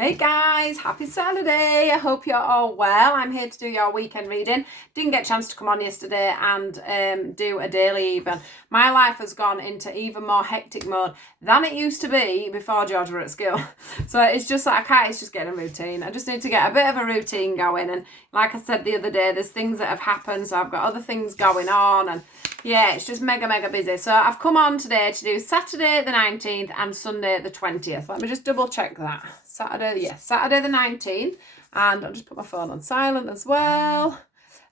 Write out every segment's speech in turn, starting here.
Hey guys, happy Saturday. I hope you're all well. I'm here to do your weekend reading. Didn't get a chance to come on yesterday and do a daily even. My life has gone into even more hectic mode than it used to be before George were at school. So it's just like it's just getting a routine. I just need to get a bit of a routine going. And like I said the other day, there's things that have happened. So I've got other things going on and yeah, it's just mega busy. So I've come on today to do Saturday the 19th and Sunday the 20th. Let me just double check that. Saturday the 19th. And I'll just put my phone on silent as well.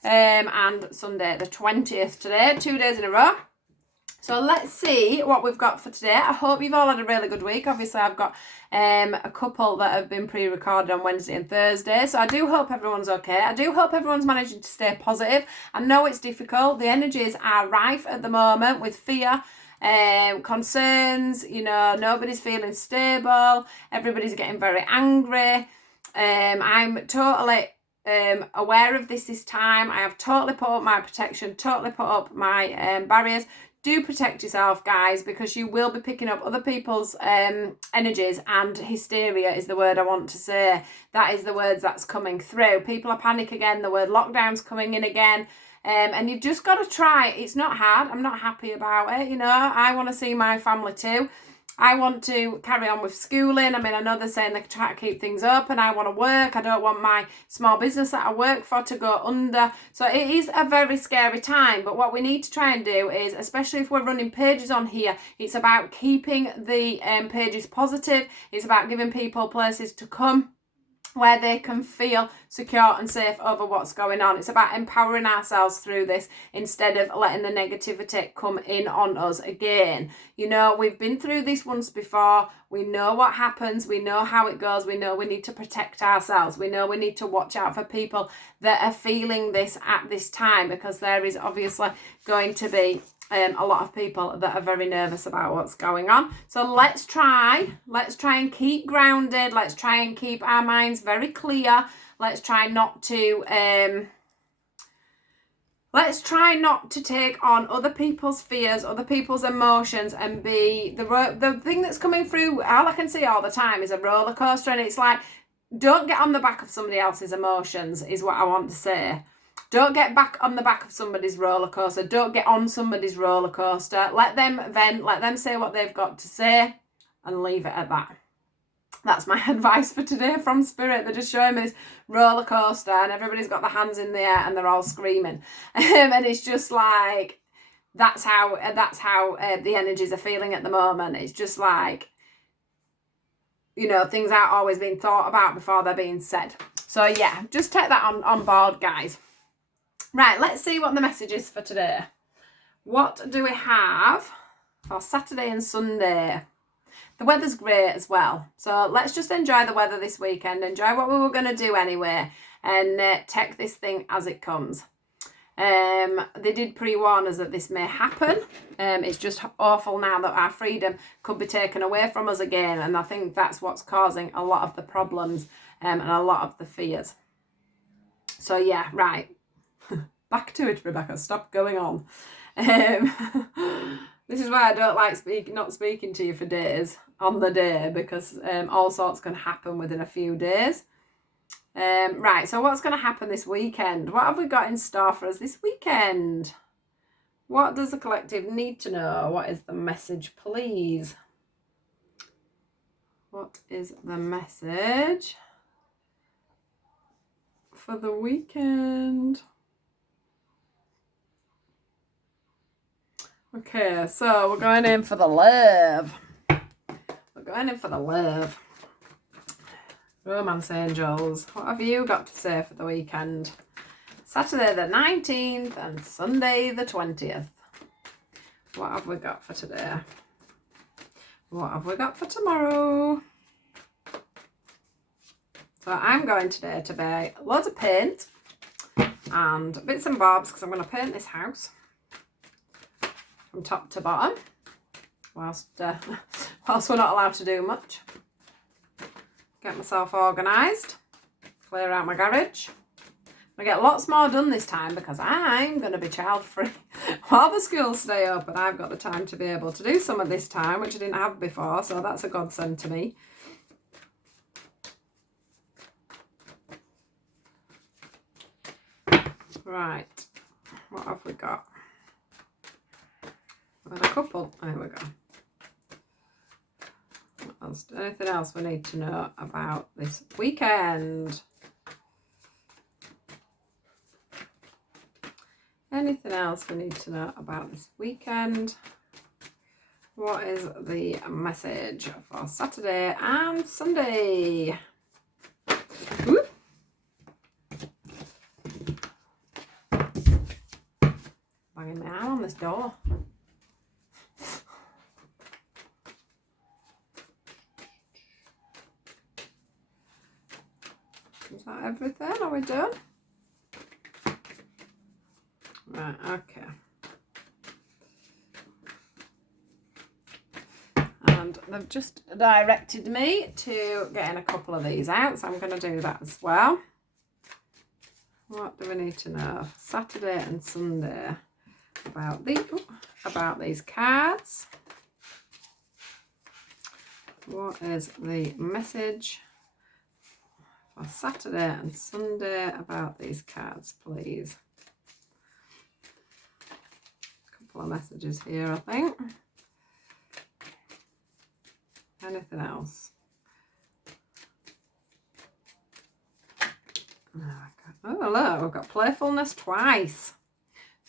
And Sunday the 20th today, 2 days in a row. So let's see what we've got for today. I hope you've all had a really good week. Obviously, I've got a couple that have been pre-recorded on Wednesday and Thursday. So I do hope everyone's okay. I do hope everyone's managing to stay positive. I know it's difficult. The energies are rife at the moment with fear, concerns. You know, nobody's feeling stable. Everybody's getting very angry. I'm totally aware of this time. I have totally put up my protection, totally put up my barriers. Do protect yourself, guys, because you will be picking up other people's energies, and hysteria is the word I want to say. That is the words that's coming through. People are panic again. The word lockdown's coming in again. And you've just got to try. It's not hard. I'm not happy about it. You know, I want to see my family too. I want to carry on with schooling. I mean, I know they're saying they try to keep things open. I want to work. I don't want my small business that I work for to go under. So it is a very scary time. But what we need to try and do is, especially if we're running pages on here, it's about keeping the pages positive. It's about giving people places to come where they can feel secure and safe over what's going on. It's about empowering ourselves through this instead of letting the negativity come in on us again. You know, we've been through this once before. We know what happens. We know how it goes. We know we need to protect ourselves. We know we need to watch out for people that are feeling this at this time, because there is obviously going to be a lot of people that are very nervous about what's going on. So let's try and keep grounded. Let's try and keep our minds very clear. Let's try not to take on other people's fears, other people's emotions, and be the thing that's coming through. All I can see all the time is a roller coaster, and it's like, don't get on the back of somebody else's emotions is what I want to say. Don't get back on the back of somebody's roller coaster. Don't get on somebody's roller coaster. Let them vent. Let them say what they've got to say and leave it at that. That's my advice for today from Spirit. They're just showing me this roller coaster and everybody's got their hands in the air and they're all screaming. And it's just like, that's how the energies are feeling at the moment. It's just like, you know, things aren't always being thought about before they're being said. So yeah, just take that on board, guys. Right, let's see what the message is for today. What do we have for Saturday and Sunday? The weather's great as well. So let's just enjoy the weather this weekend. Enjoy what we were going to do anyway. And take this thing as it comes. They did pre-warn us that this may happen. It's just awful now that our freedom could be taken away from us again. And I think that's what's causing a lot of the problems and a lot of the fears. So yeah, right. Back to it, Rebecca. Stop going on. This is why I don't like not speaking to you for days on the day, because all sorts can happen within a few days. Right, so what's going to happen this weekend? What have we got in store for us this weekend? What does the collective need to know? What is the message, please? What is the message for the weekend? Okay, so we're going in for the love. We're going in for the love. Romance angels, what have you got to say for the weekend? Saturday the 19th and Sunday the 20th. What have we got for today? What have we got for tomorrow? So I'm going today to buy loads of paint and bits and bobs, because I'm going to paint this house from top to bottom, whilst we're not allowed to do much. Get myself organised, clear out my garage. I get lots more done this time because I'm going to be child free. While the schools stay open, I've got the time to be able to do some of this time, which I didn't have before, so that's a godsend to me. Right. What have we got? We've got a couple. There we go. What else? Anything else we need to know about this weekend? Anything else we need to know about this weekend? What is the message for Saturday and Sunday? Ooh. Banging my arm on this door. Is that everything? Are we done? Right, okay. And they've just directed me to getting a couple of these out, so I'm going to do that as well. What do we need to know for Saturday and Sunday about these cards? What is the message for Saturday and Sunday about these cards, please? A couple of messages here, I think. Anything else? Oh, look, we've got playfulness twice.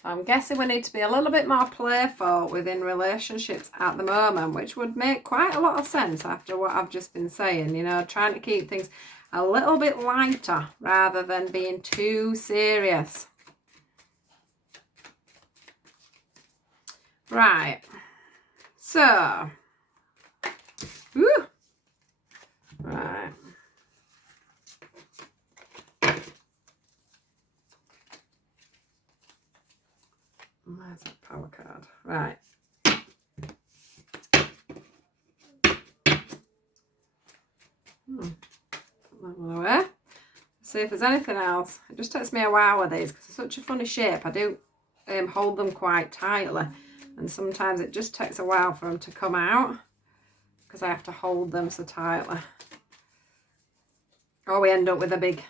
So I'm guessing we need to be a little bit more playful within relationships at the moment, which would make quite a lot of sense after what I've just been saying, you know, trying to keep things a little bit lighter rather than being too serious. Right. So, whew. Right. Where's that power card? Right. Put that one away. See if there's anything else. It just takes me a while with these because they're such a funny shape. I do hold them quite tightly, and sometimes it just takes a while for them to come out because I have to hold them so tightly. Or we end up with a big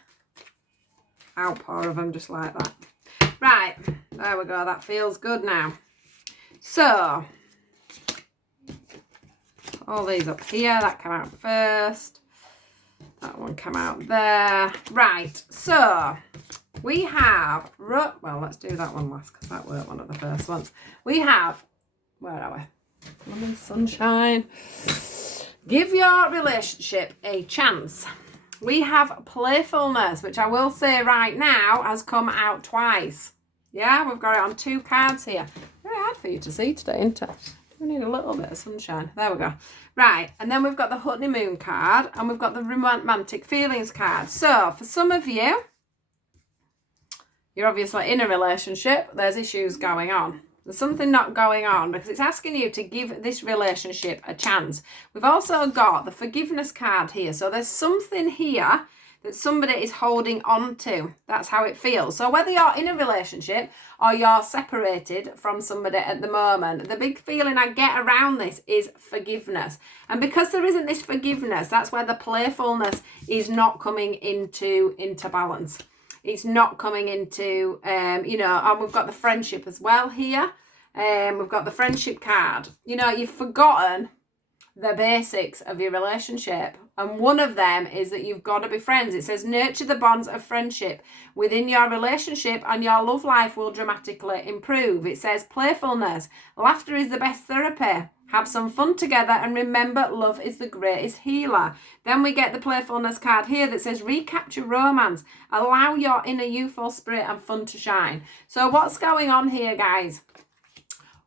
outpour of them just like that. Right, there we go. That feels good now. So, all these up here, that came out first. That one came out there. Right, so we have, well, let's do that one last because that weren't one of the first ones. We have, where are we? Lemon sunshine. Give your relationship a chance. We have playfulness, which I will say right now has come out twice. Yeah, we've got it on 2 cards here. Very hard for you to see today, isn't it? We need a little bit of sunshine. There we go. Right, and then we've got the honeymoon card and we've got the romantic feelings card. So for some of you, you're obviously in a relationship. There's issues going on. There's something not going on because it's asking you to give this relationship a chance. We've also got the forgiveness card here. So there's something here that somebody is holding on to. That's how it feels. So whether you're in a relationship or you're separated from somebody at the moment, the big feeling I get around this is forgiveness. And because there isn't this forgiveness, that's where the playfulness is not coming into balance. It's not coming into, you know, and we've got the friendship as well here. We've got the friendship card. You know, you've forgotten the basics of your relationship. And one of them is that you've got to be friends. It says, nurture the bonds of friendship within your relationship and your love life will dramatically improve. It says playfulness. Laughter is the best therapy. Have some fun together and remember love is the greatest healer. Then we get the playfulness card here that says recapture romance. Allow your inner youthful spirit and fun to shine. So what's going on here, guys?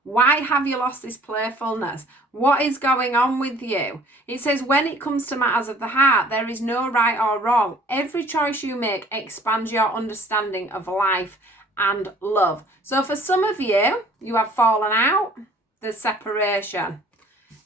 Why have you lost this playfulness? What is going on with you? It says when it comes to matters of the heart, there is no right or wrong. Every choice you make expands your understanding of life and love. So for some of you, you have fallen out. There's separation.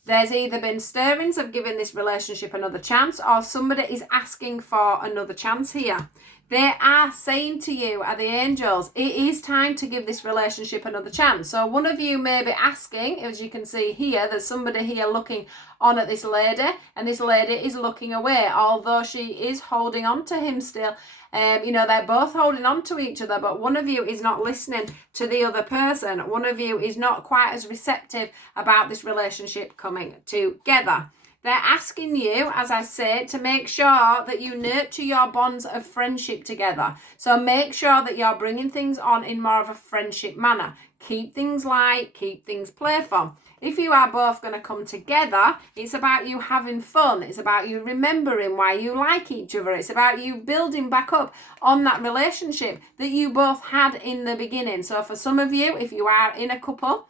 There's either been stirrings of giving this relationship another chance or somebody is asking for another chance here. They are saying to you, are the angels, it is time to give this relationship another chance. So one of you may be asking, as you can see here, there's somebody here looking on at this lady, and this lady is looking away, although she is holding on to him still. They're both holding on to each other, but one of you is not listening to the other person. One of you is not quite as receptive about this relationship coming together. They're asking you, as I say, to make sure that you nurture your bonds of friendship together. So make sure that you're bringing things on in more of a friendship manner. Keep things light, keep things playful. If you are both going to come together, it's about you having fun. It's about you remembering why you like each other. It's about you building back up on that relationship that you both had in the beginning. So for some of you, if you are in a couple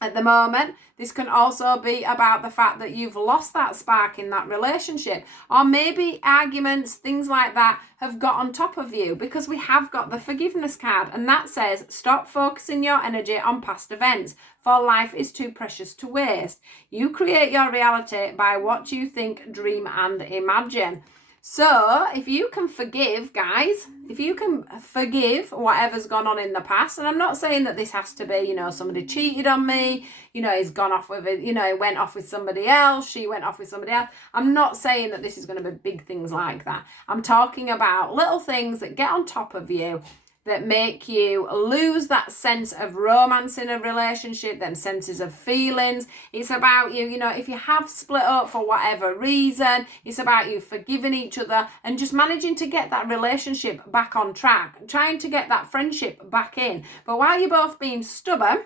at the moment, this can also be about the fact that you've lost that spark in that relationship, or maybe arguments, things like that have got on top of you, because we have got the forgiveness card, and that says stop focusing your energy on past events, for life is too precious to waste. You create your reality by what you think, dream and imagine. So if you can forgive, guys, if you can forgive whatever's gone on in the past, and I'm not saying that this has to be, somebody cheated on me, he's gone off with it, he went off with somebody else, she went off with somebody else. I'm not saying that this is going to be big things like that. I'm talking about little things that get on top of you, that make you lose that sense of romance in a relationship, then senses of feelings. It's about you, if you have split up for whatever reason, it's about you forgiving each other and just managing to get that relationship back on track, trying to get that friendship back in. But while you're both being stubborn,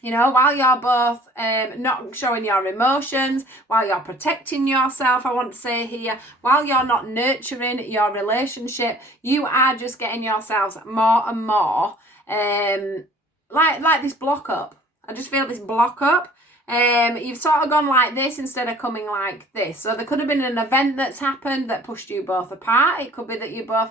while you're both not showing your emotions, while you're protecting yourself, I want to say here, while you're not nurturing your relationship, you are just getting yourselves more and more like this block up. I just feel this block up. You've sort of gone like this instead of coming like this. So there could have been an event that's happened that pushed you both apart. It could be that you both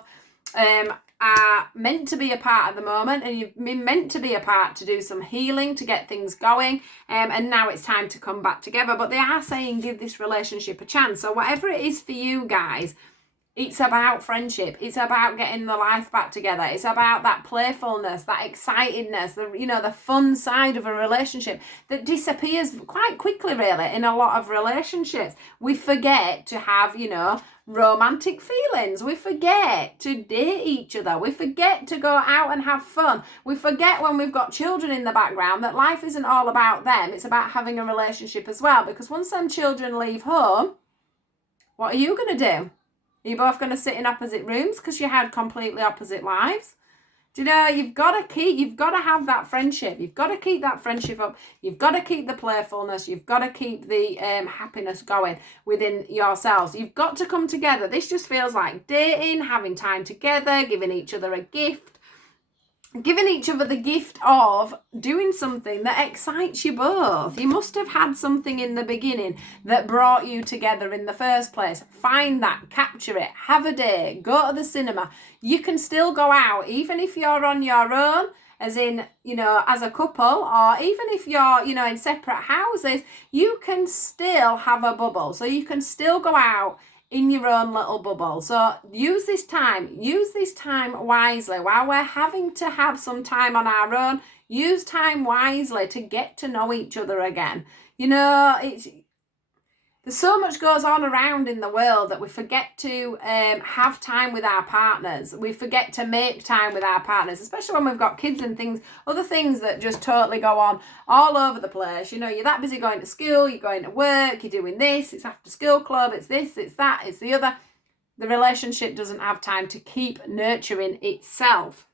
are meant to be apart at the moment, and you've been meant to be apart to do some healing, to get things going, and now it's time to come back together. But they are saying give this relationship a chance. So whatever it is for you guys, it's about friendship. It's about getting the life back together. It's about that playfulness, that excitedness, the fun side of a relationship that disappears quite quickly, really, in a lot of relationships. We forget to have, romantic feelings. We forget to date each other. We forget to go out and have fun. We forget when we've got children in the background that life isn't all about them. It's about having a relationship as well, because once them children leave home, what are you going to do? Are you both going to sit in opposite rooms because you had completely opposite lives? You've got to have that friendship. You've got to keep that friendship up. You've got to keep the playfulness. You've got to keep the happiness going within yourselves. You've got to come together. This just feels like dating, having time together, giving each other a gift. Giving each other the gift of doing something that excites you both. You must have had something in the beginning that brought you together in the first place. Find that, capture it, have a day, go to the cinema. You can still go out, even if you're on your own, as in, as a couple, or even if you're, in separate houses, you can still have a bubble. So you can still go out in your own little bubble. So use this time wisely. While we're having to have some time on our own, use time wisely to get to know each other again. There's so much goes on around in the world that we forget to have time with our partners. We forget to make time with our partners, especially when we've got kids and things, other things that just totally go on all over the place. You're that busy going to school, you're going to work, you're doing this, it's after school club, it's this, it's that, it's the other. The relationship doesn't have time to keep nurturing itself.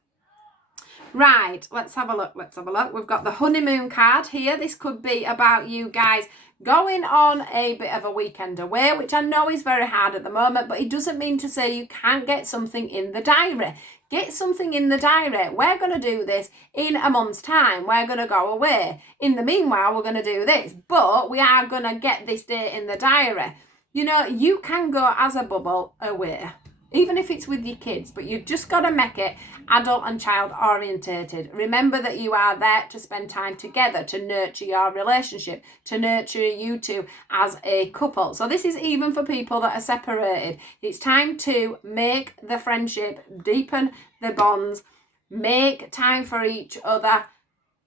Right, let's have a look. We've got the honeymoon card here. This could be about you guys going on a bit of a weekend away, which I know is very hard at the moment, but it doesn't mean to say you can't get something in the diary. Get something in the diary. We're going to do this in a month's time. We're going to go away. In the meanwhile, we're going to do this, but we are going to get this date in the diary. You can go as a bubble away. even if it's with your kids, but you've just got to make it adult and child orientated. Remember that you are there to spend time together, to nurture your relationship, to nurture you two as a couple. So this is even for people that are separated. It's time to make the friendship, deepen the bonds, make time for each other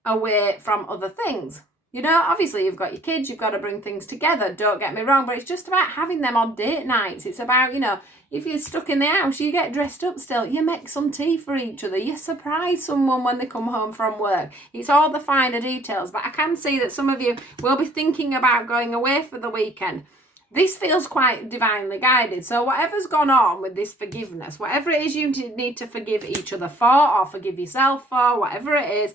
away from other things. You know, obviously you've got your kids, you've got to bring things together, don't get me wrong, but it's just about having them on date nights. It's about, you know, if you're stuck in the house, you get dressed up still, you make some tea for each other, you surprise someone when they come home from work. It's all the finer details, but I can see that some of you will be thinking about going away for the weekend. This feels quite divinely guided. So whatever's gone on with this forgiveness, whatever it is you need to forgive each other for or forgive yourself for, whatever it is,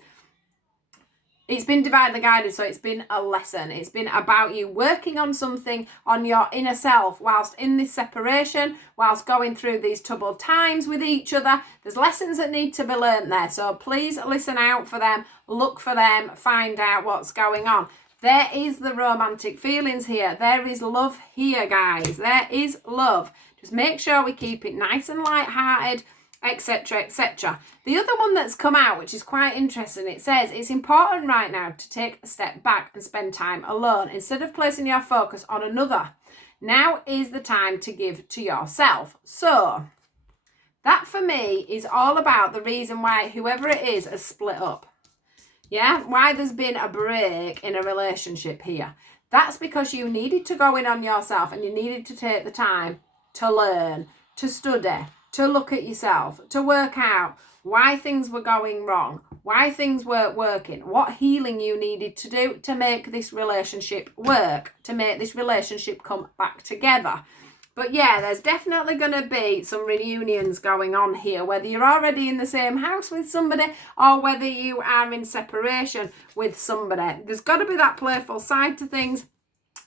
it's been divinely guided, so it's been a lesson. It's been about you working on something on your inner self whilst in this separation, whilst going through these troubled times with each other. There's lessons that need to be learnt there, so please listen out for them, look for them, find out what's going on. There is the romantic feelings here. There is love here, guys. There is love. Just make sure we keep it nice and light-hearted, etc., etc. The other one that's come out, which is quite interesting, it says it's important right now to take a step back and spend time alone instead of placing your focus on another. Now is the time to give to yourself. So that for me is all about the reason why whoever it is has split up. Yeah, why there's been a break in a relationship here. That's because you needed to go in on yourself and you needed to take the time to learn, to study, to look at yourself, to work out why things were going wrong, why things weren't working, what healing you needed to do to make this relationship work, to make this relationship come back together. But yeah, there's definitely going to be some reunions going on here, whether you're already in the same house with somebody or whether you are in separation with somebody. There's got to be that playful side to things.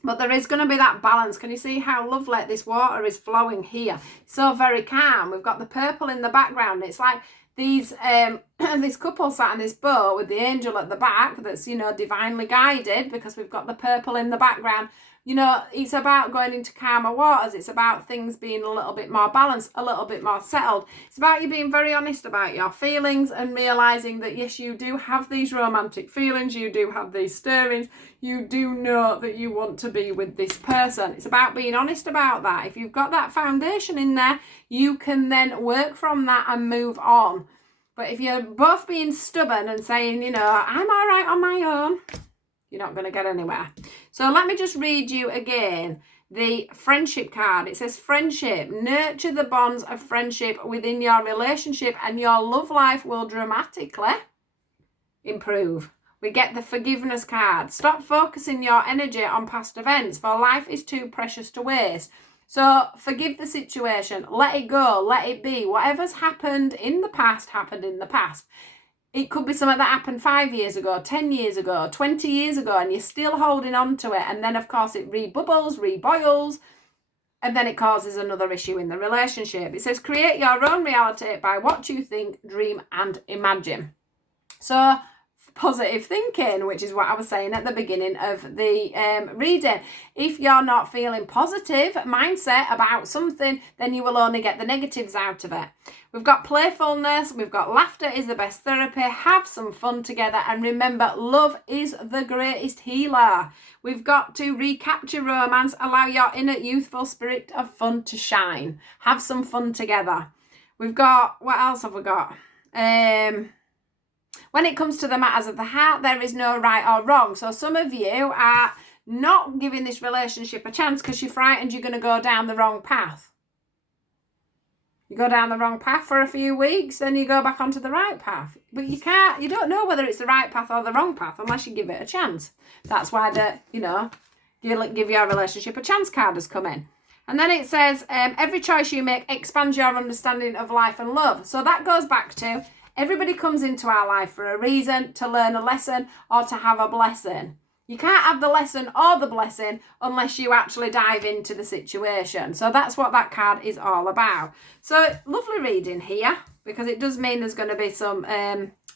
But there is going to be that balance. Can you see how lovely this water is flowing here? So very calm. We've got the purple in the background. It's like these this couple sat in this boat with the angel at the back that's, you know, divinely guided because we've got the purple in the background. You know, it's about going into calmer waters. It's about things being a little bit more balanced, a little bit more settled. It's about you being very honest about your feelings and realising that, yes, you do have these romantic feelings. You do have these stirrings. You do know that you want to be with this person. It's about being honest about that. If you've got that foundation in there, you can then work from that and move on. But if you're both being stubborn and saying, you know, I'm all right on my own, you're not going to get anywhere. So let me just read you again the friendship card. It says, friendship, nurture the bonds of friendship within your relationship and your love life will dramatically improve. We get the forgiveness card. Stop focusing your energy on past events, for life is too precious to waste. So forgive the situation, let it go, let it be. Whatever's happened in the past happened in the past. It could be something that happened 5 years ago, 10 years ago, 20 years ago, and you're still holding on to it. And then, of course, it rebubbles, reboils, and then it causes another issue in the relationship. It says, create your own reality by what you think, dream, and imagine. So positive thinking, which is what I was saying at the beginning of the reading. If you're not feeling positive mindset about something, then you will only get the negatives out of it. We've got playfulness, we've got laughter is the best therapy, have some fun together, and remember, love is the greatest healer. We've got to recapture romance, allow your inner youthful spirit of fun to shine. Have some fun together. We've got, what else have we got? When it comes to the matters of the heart, there is no right or wrong. So some of you are not giving this relationship a chance because you're frightened you're going to go down the wrong path. You go down the wrong path for a few weeks, then you go back onto the right path. But you don't know whether it's the right path or the wrong path unless you give it a chance. That's why give your relationship a chance card has come in. And then it says, every choice you make expands your understanding of life and love. So that goes back to, everybody comes into our life for a reason, to learn a lesson or to have a blessing. You can't have the lesson or the blessing unless you actually dive into the situation. So that's what that card is all about. So lovely reading here, because it does mean there's going to be some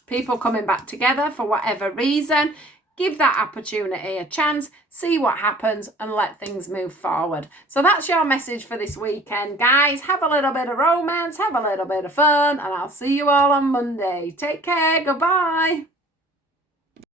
people coming back together for whatever reason. Give that opportunity a chance, see what happens, and let things move forward. So that's your message for this weekend, guys. Have a little bit of romance, have a little bit of fun, and I'll see you all on Monday. Take care. Goodbye.